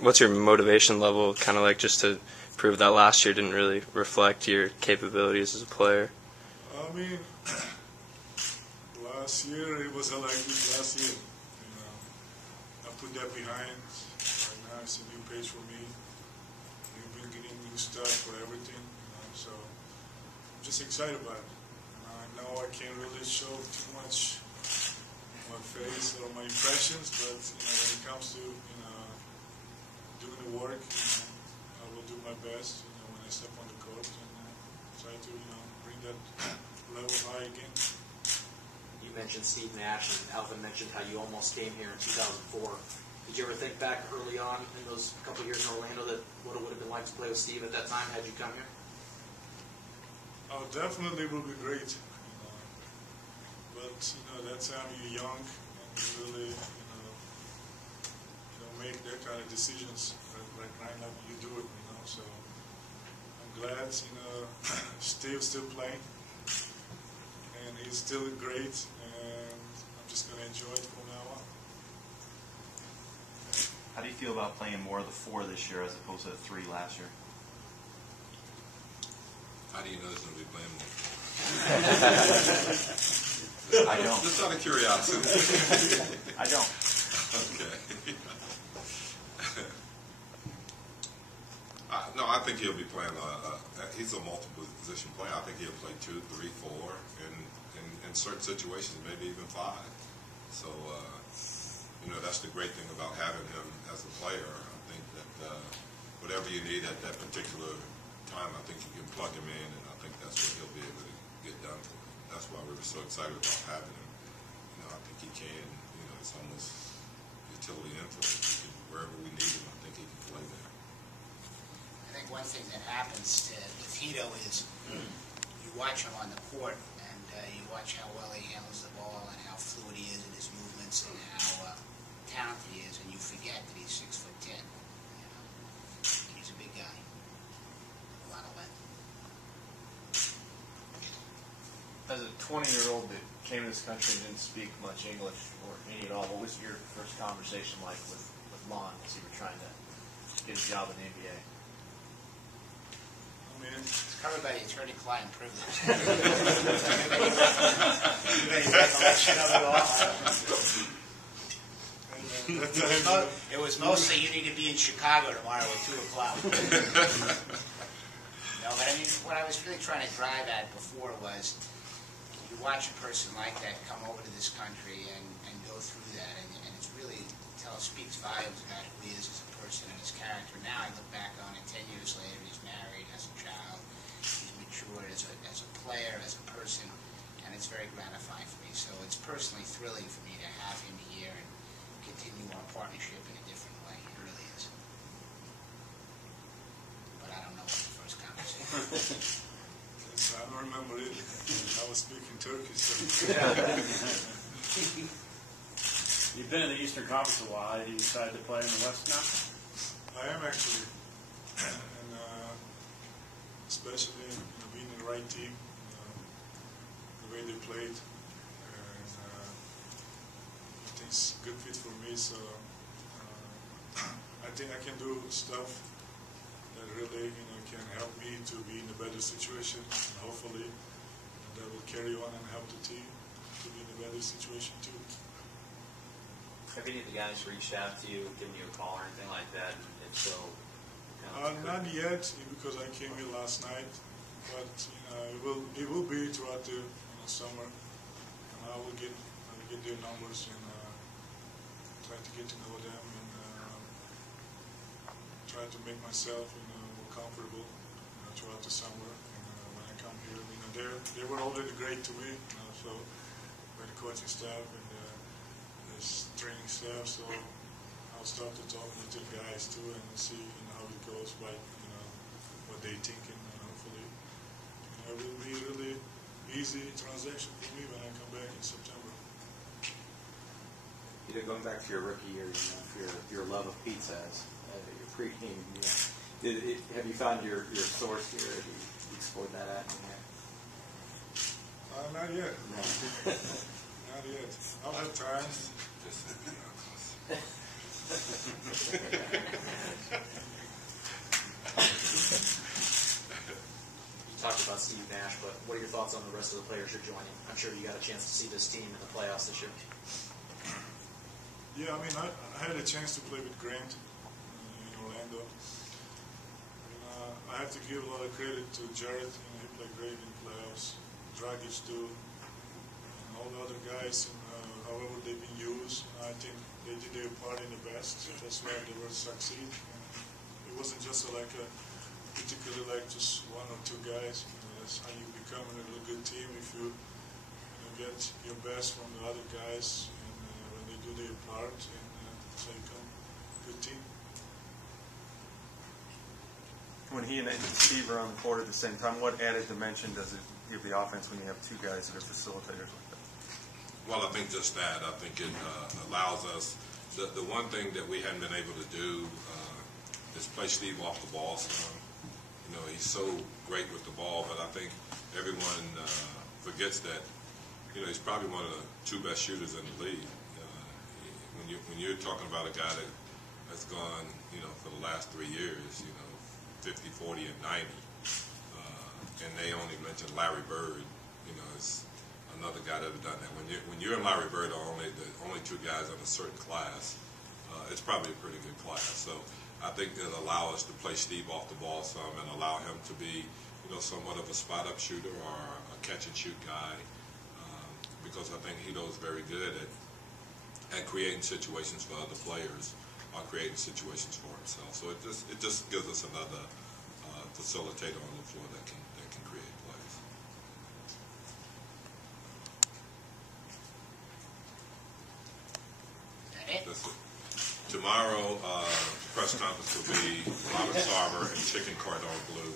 What's your motivation level, kind of like, just to prove that last year didn't really reflect your capabilities as a player? I mean, last year it was like this last year. You know, I put that behind. Right now it's a new page for me. New beginning, new start for everything. You know, so I'm just excited about it. I know I can't really show too much on my face or my impressions, but when it comes to doing the work, I will do my best. When I step on the court and try to bring that level high again. You mentioned Steve Nash, and Alvin mentioned how you almost came here in 2004. Did you ever think back early on in those couple years in Orlando that what it would have been like to play with Steve at that time had you come here? Oh, definitely would be great. But that time you're young and you really make that kind of decisions. Right now you do it. So I'm glad Steve's still playing and he's still great, and I'm just going to enjoy it from now on. How do you feel about playing more of the 4 this year as opposed to the 3 last year? How do you know he's going to be playing more? I don't. Just out of curiosity. I don't. Okay. No, I think he'll be playing. He's a multiple position player. I think he'll play 2, 3, 4, and in certain situations, maybe even 5. So, that's the great thing about having him as a player. I think that whatever you need at that particular time, I think you can plug him in, and I think that's what he'll be able to get done for him. That's why we were so excited about having him. I think he can. It's almost utility influence. Wherever we need him, I think he can play there. I think one thing that happens with Hedo is you watch him on the court, and you watch how well he handles the ball and how fluid he is in his movements and how talented he is, and you forget that he's 6'10". He's a big guy. A lot of length. As a 20-year-old that came to this country and didn't speak much English or any at all, what was your first conversation like with Lon as you were trying to get a job in the NBA? It's covered by the attorney-client privilege. Anybody's recollection of it all? It was mostly you need to be in Chicago tomorrow at 2 o'clock. No, but what I was really trying to drive at before was you watch a person like that come over to this country and go through that, and it's really speaks volumes about who he is as a person and his character. Now I look back on it 10 years later, he's married, has a child, he's matured as a player, as a person, and it's very gratifying for me. So it's personally thrilling for me to have him here and continue our partnership in a different way. It really is. But I don't know what the first conversation was. I don't remember it. I was speaking Turkish. So. You've been in the Eastern Conference a while. Have you decided to play in the West now? I am actually, and especially being in the right team, the way they played, and I think it's a good fit for me. So I think I can do stuff that really can help me to be in a better situation, and hopefully that will carry on and help the team to be in a better situation too. Have any of the guys reached out to you, given you a call or anything like that? And if so, not yet, because I came here last night. But it will be throughout the summer. And I will get their numbers and try to get to know them and try to make myself more comfortable throughout the summer. And when I come here, they were already great to me. So by the coaching staff and training staff, so I'll start to talk with the guys too and see how it goes, what they thinking, and hopefully it will be a really easy transaction for me when I come back in September. Going back to your rookie year, your love of pizza, your pregame, Have you found your source here? Have you explored that at Not yet. Not yet. I'll have time. You talked about Steve Nash, but what are your thoughts on the rest of the players you're joining? I'm sure you got a chance to see this team in the playoffs this year. Yeah, I mean, I had a chance to play with Grant in Orlando. I have to give a lot of credit to Jared. He played great in playoffs. Dragic too, and all the other guys. However they've been used, I think they did their part in the best. That's why they were succeed. It wasn't just like a particularly like just one or two guys. That's how you become a really good team if you get your best from the other guys and when they do their part, and so you become a good team. When he and Steve are on the court at the same time, what added dimension does it give the offense when you have two guys that are facilitators like that? Well, I think just that. I think it allows us, the one thing that we hadn't been able to do is play Steve off the ball some. You know, he's so great with the ball, but I think everyone forgets that, you know, he's probably one of the two best shooters in the league. When you're talking about a guy that's gone, you know, for the last 3 years, you know, 50, 40, and 90, and they only mentioned Larry Bird, you know, is another guy that have done that. When you're and Larry Bird are the only two guys in a certain class, it's probably a pretty good class. So I think it'll allow us to play Steve off the ball some and allow him to be, you know, somewhat of a spot-up shooter or a catch-and-shoot guy, because I think Hedo's very good at creating situations for other players or creating situations for himself. So it just gives us another facilitator on the floor that can create plays. That's it. Tomorrow, press conference will be Robert Sarver and Chicken Cordon Bleu.